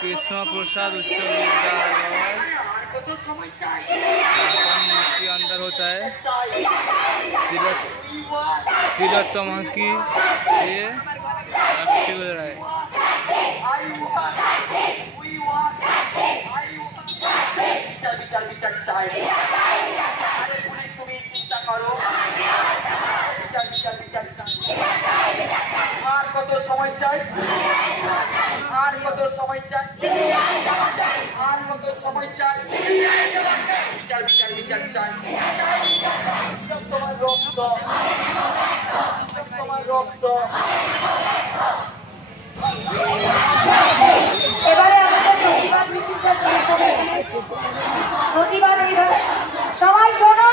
कृष्ण प्रसाद उच्च विद्यालय के अंदर होता है। तिलोत्तमा की ये अस्थि हो रहा है। আর কত সময় চাই? আর কত সময় চাই? আর কত সময় চাই? বিচার বিচার বিচার চাই। তোমার রক্ত, তোমার রক্ত। এবারে আমাদের প্রতিবাদ মিছিলটা শুরু হবে। প্রতিবাদ মিছিল সবাই শোনো।